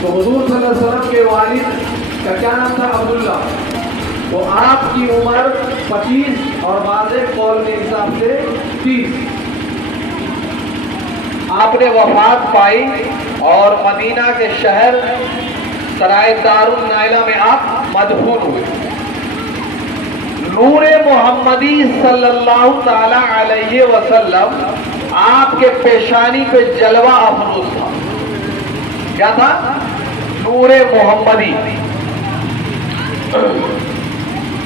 تو حضور صلی اللہ علیہ وسلم کے والد کا کیا نام تھا؟ عبداللہ. تو آپ کی عمر 25 اور بعض قول کے حساب سے 30. آپ نے وفات پائی اور مدینہ کے شہر سرائے دار النائلہ میں آپ مدفون ہوئے. نور محمدی صلی اللہ تعالی علیہ وسلم آپ کے پیشانی پہ جلوہ افروز تھا. کیا تھا؟ نور محمدی.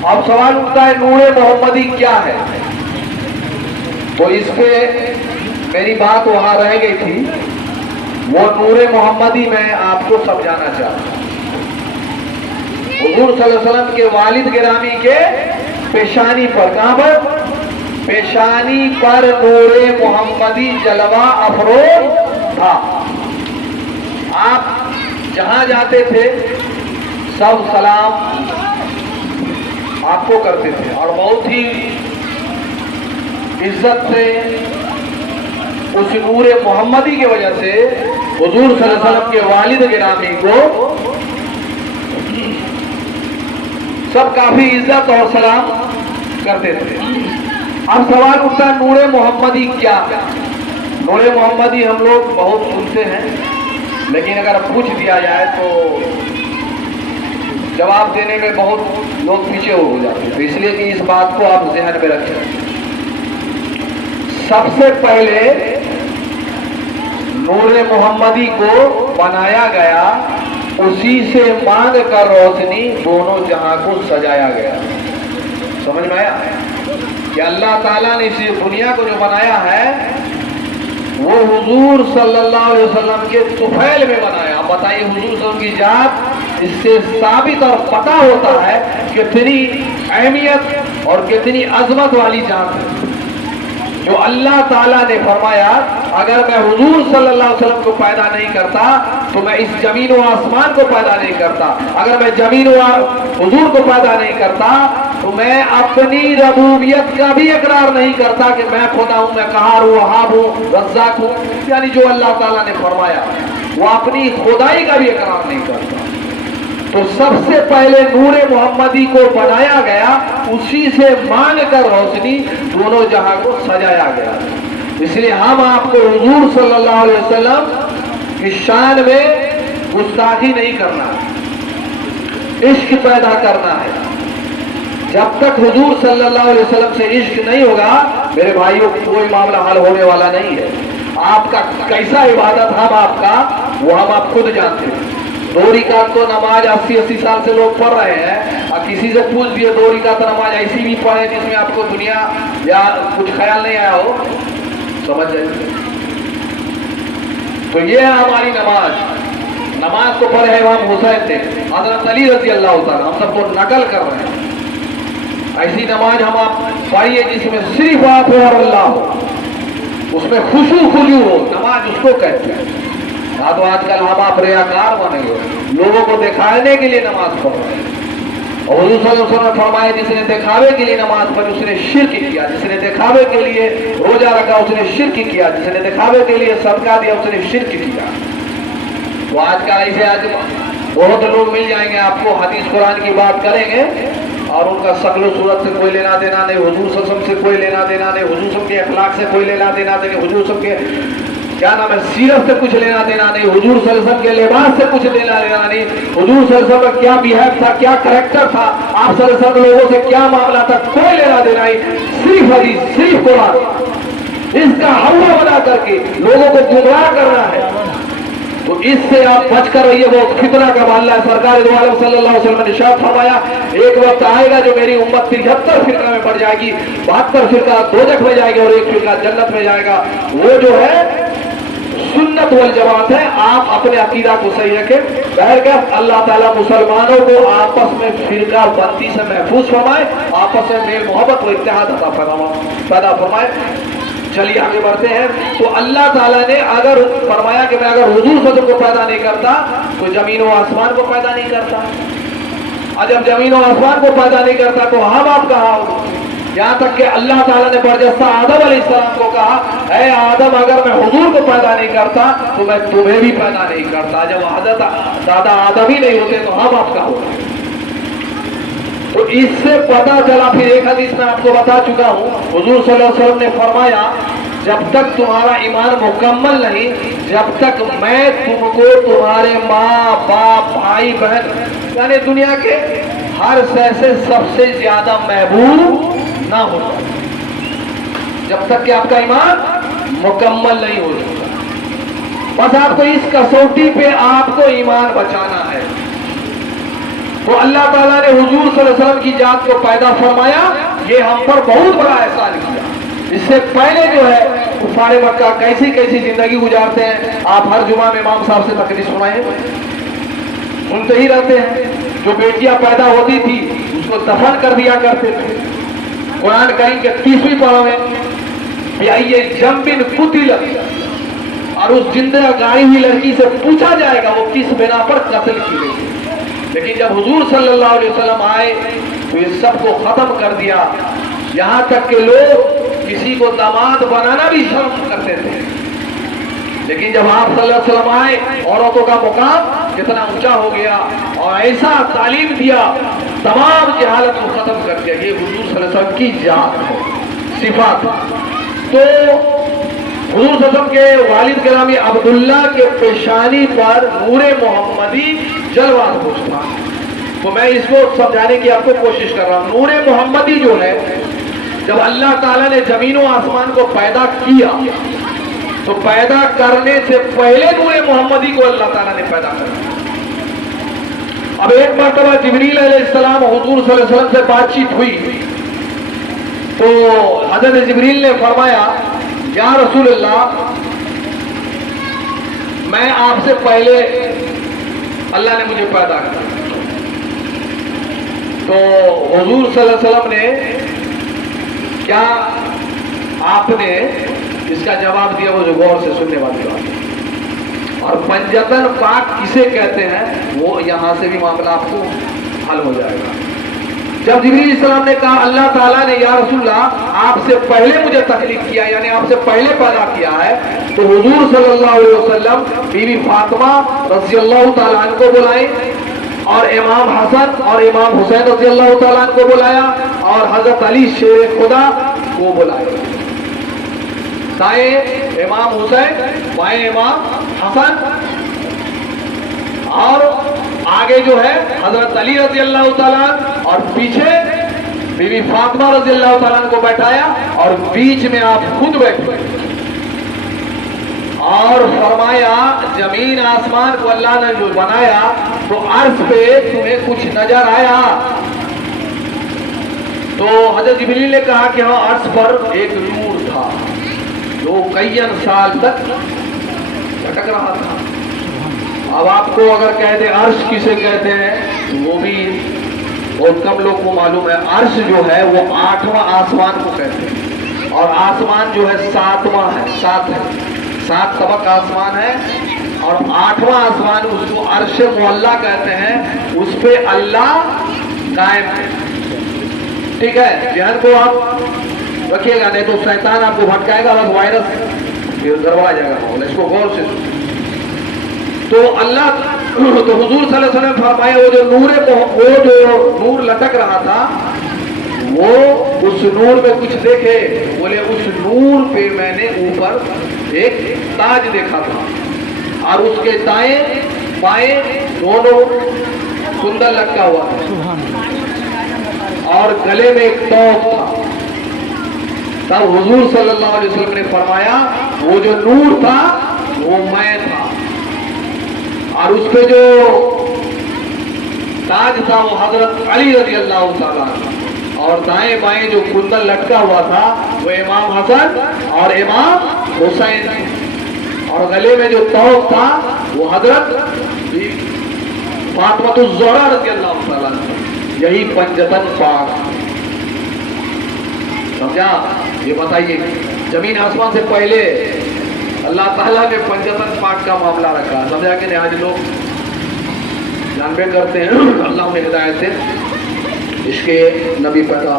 اب سوال اٹھتا ہے نور محمدی کیا ہے؟ تو اس پہ میری بات وہاں رہ گئی تھی. وہ نور محمدی میں آپ کو سمجھانا چاہتا ہوں. حضور صلی اللہ علیہ وسلم کے والد گرامی کے پیشانی پر، کہاں پر؟ پیشانی پر نور محمدی جلوہ افروز تھا. آپ جہاں جاتے تھے سب سلام آپ کو کرتے تھے اور بہت ہی عزت سے اس نور محمدی کی وجہ سے حضور صلی اللہ علیہ وسلم کے والد گرامی کو سب کافی عزت اور سلام کرتے تھے. اب سوال اٹھتا ہے نور محمدی کیا؟ نور محمدی ہم لوگ بہت سنتے ہیں، لیکن اگر پوچھ دیا جائے تو جواب دینے میں بہت لوگ پیچھے ہو جاتے ہیں. تو اس لیے کہ اس بات کو آپ ذہن میں رکھیں. سب سے پہلے نور محمدی کو بنایا گیا، اسی سے مانگ کر روشنی دونوں جہاں کو سجایا گیا. سمجھ میں آیا کہ اللہ تعالیٰ نے اس دنیا کو جو بنایا ہے وہ حضور صلی اللہ علیہ وسلم کے طفیل میں بنایا. آپ بتائیے حضور صلی اللہ علیہ وسلم کی ذات اس سے ثابت اور پتہ ہوتا ہے کتنی اہمیت اور کتنی عظمت والی ذات ہے. جو اللہ تعالیٰ نے فرمایا اگر میں حضور صلی اللہ علیہ وسلم کو پیدا نہیں کرتا تو میں اس زمین و آسمان کو پیدا نہیں کرتا. اگر میں زمین و حضور کو پیدا نہیں کرتا تو میں اپنی ربوبیت کا بھی اقرار نہیں کرتا کہ میں خدا ہوں، میں قہار ہوں، وہاب ہوں، رزاق ہوں. یعنی جو اللہ تعالیٰ نے فرمایا وہ اپنی خدائی کا بھی اقرار نہیں کرتا. تو سب سے پہلے نور محمدی کو بنایا گیا، اسی سے مانگ کر روشنی دونوں جہاں کو سجایا گیا. اس لیے ہم آپ کو حضور صلی اللہ علیہ وسلم کی شان میں گستاخی نہیں کرنا، عشق پیدا کرنا ہے. جب تک حضور صلی اللہ علیہ وسلم سے عشق نہیں ہوگا میرے بھائیوں کوئی معاملہ حل ہونے والا نہیں ہے. آپ کا کیسا عبادت ہم آپ کا وہ ہم آپ خود جانتے ہیں. 2 رکعت تو نماز 80 سال سے لوگ پڑھ رہے ہیں، اور کسی سے پوچھ دیے 2 رکعت نماز ایسی بھی پڑھے جس میں آپ کو دنیا یا کچھ خیال نہیں آیا ہو، سمجھ جائیے. تو یہ ہے ہماری نماز کو پڑھے امام حسین نے، حضرت علی رضی اللہ تعالیٰ، ہم سب کو نقل کر رہے ہیں. ایسی نماز ہم آپ پڑھیے جس میں صرف آپ ہو اور اللہ ہو، اس میں خشوع خضوع ہو، نماز اس کو کہتے ہیں. تو آج کل ہم آپ ریاکار بنے گے، لوگوں کو دکھانے کے لیے نماز پڑھ رہے ہیں. اور حضور صلی اللہ علیہ وسلم نے فرمایا جس نے دکھاوے کے لیے نماز پڑھی اس نے شرک کیا، جس نے دکھاوے کے لیے روزہ رکھا اس نے شرک کیا، جس نے دکھاوے کے لیے صدقہ دیا اس نے شرک کیا. تو آج کل ایسے آج بہت لوگ مل جائیں گے آپ کو حدیث قرآن کی بات کریں گے اور ان کا شکل و صورت سے کوئی لینا دینا نہیں، حضور صلی اللہ علیہ وسلم سے کوئی لینا دینا نہیں، حضور صلی اللہ علیہ وسلم کے اخلاق سے کوئی لینا دینا نہیں، حضور صلی اللہ علیہ وسلم کے کیا نام ہے سیرت سے کچھ لینا دینا نہیں، حضور صلی اللہ علیہ وسلم کے لباس سے کچھ لینا دینا نہیں، حضور صلی اللہ علیہ وسلم کا کیا بیہیو تھا، کیا کریکٹر تھا، آپ صلی اللہ علیہ وسلم لوگوں سے کیا معاملہ تھا، کوئی لینا دینا نہیں. صرف حدیث، صرف قرآن، اس کا حوالہ بنا کر کے لوگوں کو گمراہ کرنا ہے. تو اس سے آپ بچ کر رہیے، بہت فتنہ کا معاملہ ہے. سرکار دو عالم صلی اللہ علیہ وسلم نے ارشاد فرمایا ایک وقت آئے گا جو میری امت 73 فرقہ میں پڑ جائے گی، 72 فرقہ دوزخ میں جائے گا اور 1 فرقہ جنت میں جائے گا. وہ جو ہے سنت والجماعت ہے. آپ اپنے عقیدہ کو صحیح رکھیں. بہرکیف اللہ تعالیٰ مسلمانوں کو آپس میں فرقہ بندی سے محفوظ فرمائے، آپس میں میل محبت و اتحاد پیدا فرمائے. چلیے آگے بڑھتے ہیں. تو اللہ تعالیٰ نے اگر فرمایا کہ میں اگر حضور صلی اللہ علیہ وسلم کو پیدا نہیں کرتا تو زمین و آسمان کو پیدا نہیں کرتا. اور جب زمین و آسمان کو پیدا نہیں کرتا تو ہم آپ کہاں ہو؟ یہاں تک کہ اللہ تعالیٰ نے برجستہ آدم علیہ السلام کو کہا اے آدم اگر میں حضور کو پیدا نہیں کرتا تو میں تمہیں بھی پیدا نہیں کرتا. جب حضرت دادا آدم ہی نہیں ہوتے تو ہم آپ کا ہوگا. تو اس سے پتا چلا. پھر ایک حدیث میں آپ کو بتا چکا ہوں, حضور صلی اللہ علیہ وسلم نے فرمایا جب تک تمہارا ایمان مکمل نہیں, جب تک میں تم کو تمہارے ماں باپ بھائی بہن یعنی دنیا کے ہر شے سے سب سے زیادہ محبوب نہ ہوتا, جب تک کہ آپ کا ایمان مکمل نہیں ہو جاتا. بس آپ کو اس کسوٹی پہ آپ کو ایمان بچانا ہے. تو اللہ تعالیٰ نے حضور صلی اللہ علیہ وسلم کی ذات کو پیدا فرمایا, یہ ہم پر بہت بڑا احسان کیا. اس سے پہلے جو ہے کفار مکہ کیسی کیسی زندگی گزارتے ہیں. آپ ہر جمعہ میں امام صاحب سے تقریر سنائیں, سنتے ہی رہتے ہیں. جو بیٹیاں پیدا ہوتی تھی اس کو دفن کر دیا کرتے تھے. قرآن کریم کے 30ویں پارہ میں یہ جمبن قتلت, اور اس زندہ گائی ہوئی لڑکی سے پوچھا جائے گا وہ کس بنا پر قتل کی گئی. لیکن جب حضور صلی اللہ علیہ وسلم آئے تو یہ سب کو ختم کر دیا. یہاں تک کہ لوگ کسی کو داماد بنانا بھی شرم کرتے تھے. لیکن جب آپ صلی اللہ علیہ وسلم آئے عورتوں کا مقام کتنا اونچا ہو گیا اور ایسا تعلیم دیا, تمام جہالت کو ختم کر دیا. یہ حضور صلی اللہ علیہ وسلم کی ذات ہے, صفات. تو حضور صلی اللہ علیہ وسلم کے والد گرامی عبداللہ کے پیشانی پر نور محمدی جلوہ افروز تھا. تو میں اس کو سمجھانے کی آپ کو کوشش کر رہا ہوں. نور محمدی جو ہے, جب اللہ تعالیٰ نے زمین و آسمان کو پیدا کیا تو پیدا کرنے سے پہلے نور محمدی کو اللہ تعالیٰ نے پیدا کیا. اب ایک مرتبہ جبریل علیہ السلام حضور صلی اللہ علیہ وسلم سے بات چیت ہوئی تو حضرت جبریل نے فرمایا یا رسول اللہ, میں آپ سے پہلے اللہ نے مجھے پیدا کیا. تو حضور صلی اللہ علیہ وسلم نے کیا آپ نے اس کا جواب دیا, وہ جو غور سے سننے والی بات ہے. اور پنجتن پاک کسے کہتے ہیں وہ یہاں سے بھی معاملہ آپ کو حل ہو جائے گا. جب جبریل علیہ السلام نے کہا اللہ تعالیٰ نے یا رسول اللہ آپ سے پہلے مجھے تخلیق کیا یعنی آپ سے پہلے پیدا کیا ہے, تو حضور صلی اللہ علیہ وسلم بی بی فاطمہ رضی اللہ تعالیٰ عنہ کو بلائیں اور امام حسن اور امام حسین رضی اللہ تعالیٰ عنہ کو بلایا اور حضرت علی شیر خدا کو بلایا. دائیں امام حسین, بائیں امام حسن, اور آگے جو ہے حضرت علی رضی اللہ تعالیٰ اور پیچھے بی بی فاطمہ رضی اللہ تعالیٰ کو بیٹھایا اور بیچ میں آپ خود بیٹھے اور فرمایا زمین آسمان کو اللہ نے جو بنایا تو عرش پہ تمہیں کچھ نظر آیا. تو حضرت جبریل نے کہا کہ ہاں عرش پر ایک نور تھا جو کئی سال تک لٹک رہا تھا. اب آپ کو اگر کہہ دیں عرش کسے کہتے ہیں وہ بھی بہت کم لوگ کو معلوم ہے. عرش جو ہے وہ 8واں آسمان کو کہتے ہیں اور آسمان جو ہے 7واں ہے, 7 ہے, 7 طبق آسمان ہے اور 8واں آسمان اس کو عرش معلیٰ کہتے ہیں. اس پہ اللہ قائم ہے. ٹھیک ہے, ذہن کو آپ رکھیے گا نہیں تو شیطان آپ کو بھٹکائے گا اور وائرس پھر گڑبڑا جائے گا. اس کو غور سے تو اللہ تو حضور صلی اللہ علیہ وسلم فرمایا وہ جو نور لٹک رہا تھا وہ اس نور میں کچھ دیکھے. بولے اس نور پہ میں نے اوپر ایک تاج دیکھا تھا اور اس کے دائیں بائیں دونوں کندل لٹکا ہوا تھا اور گلے میں ایک توق تھا. تب حضور صلی اللہ علیہ وسلم نے فرمایا وہ جو نور تھا وہ میں تھا اور اس پہ جو تاج تھا وہ حضرت علی رضی اللہ تعالیٰ اور دائیں بائیں جو کندل لٹکا ہوا تھا وہ امام حسن اور امام حسین اور گلے میں جو توق تھا وہ حضرت فاطمہ الزہرا رضی اللہ تعالیٰ. یہی پنجتن پاک. سمجھا؟ یہ بتائیے زمین آسمان سے پہلے اللہ تعالیٰ نے پنجتن پاک کا معاملہ رکھا. سمجھا کہ نہیں؟ آج لوگ جانبے کرتے ہیں اللہ نے ہدایت سے اس کے نبی پیدا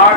8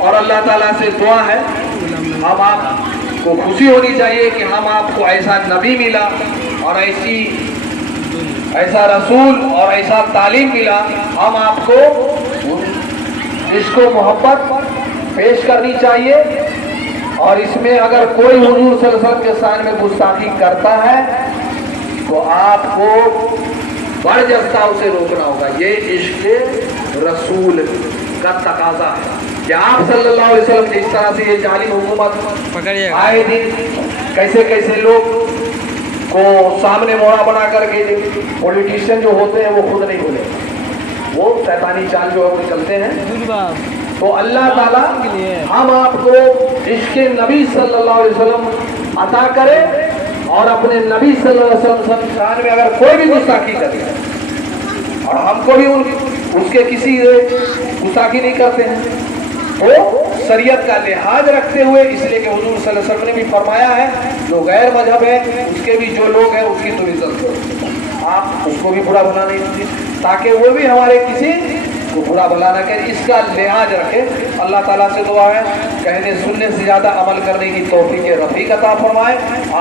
اور اللہ تعالیٰ سے دعا ہے ہم آپ کو خوشی ہونی چاہیے کہ ہم آپ کو ایسا نبی ملا اور ایسا رسول اور ایسا تعلیم ملا. ہم آپ کو اس کو محبت پیش کرنی چاہیے اور اس میں اگر کوئی حضور صلی اللہ علیہ وسلم کے شان میں گستاخی کرتا ہے تو آپ کو برجستہ اسے روکنا ہوگا. یہ عشق رسول کا تقاضا ہے کہ آپ صلی اللہ علیہ وسلم جس طرح سے یہ ظالم حکومت آئے دن کیسے کیسے لوگ کو سامنے موڑا بنا کر کے پولیٹیشین جو ہوتے ہیں وہ خود نہیں بولے, وہ شیطانی چال جو ہے وہ چلتے ہیں. تو اللہ تعالیٰ ہم آپ کو عشق نبی صلی اللہ علیہ وسلم عطا کرے اور اپنے نبی صلی اللہ علیہ وسلم شان میں اگر کوئی بھی گستاخی کرے اور ہم کو بھی اس کے کسی گستاخی نہیں کرتے ہیں وہ شریعت کا لحاظ رکھتے ہوئے, اس لیے کہ حضور صلی اللہ علیہ وسلم نے بھی فرمایا ہے جو غیر مذہب ہے اس کے بھی جو لوگ ہیں اس کی تو عزت کرو, آپ اس کو بھی برا بھلا نہیں دیجیے تاکہ وہ بھی ہمارے کسی کو برا بھلا نہ کرے, اس کا لحاظ رکھے. اللہ تعالیٰ سے دعا ہے کہنے سننے سے زیادہ عمل کرنے کی توفیق رفیق عطا فرمائے.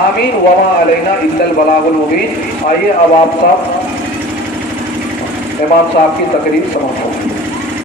آمین. وما علینا الا البلاغ المبین. آئیے اب آپ صاحب امام صاحب کی تقریر سماعت ہو.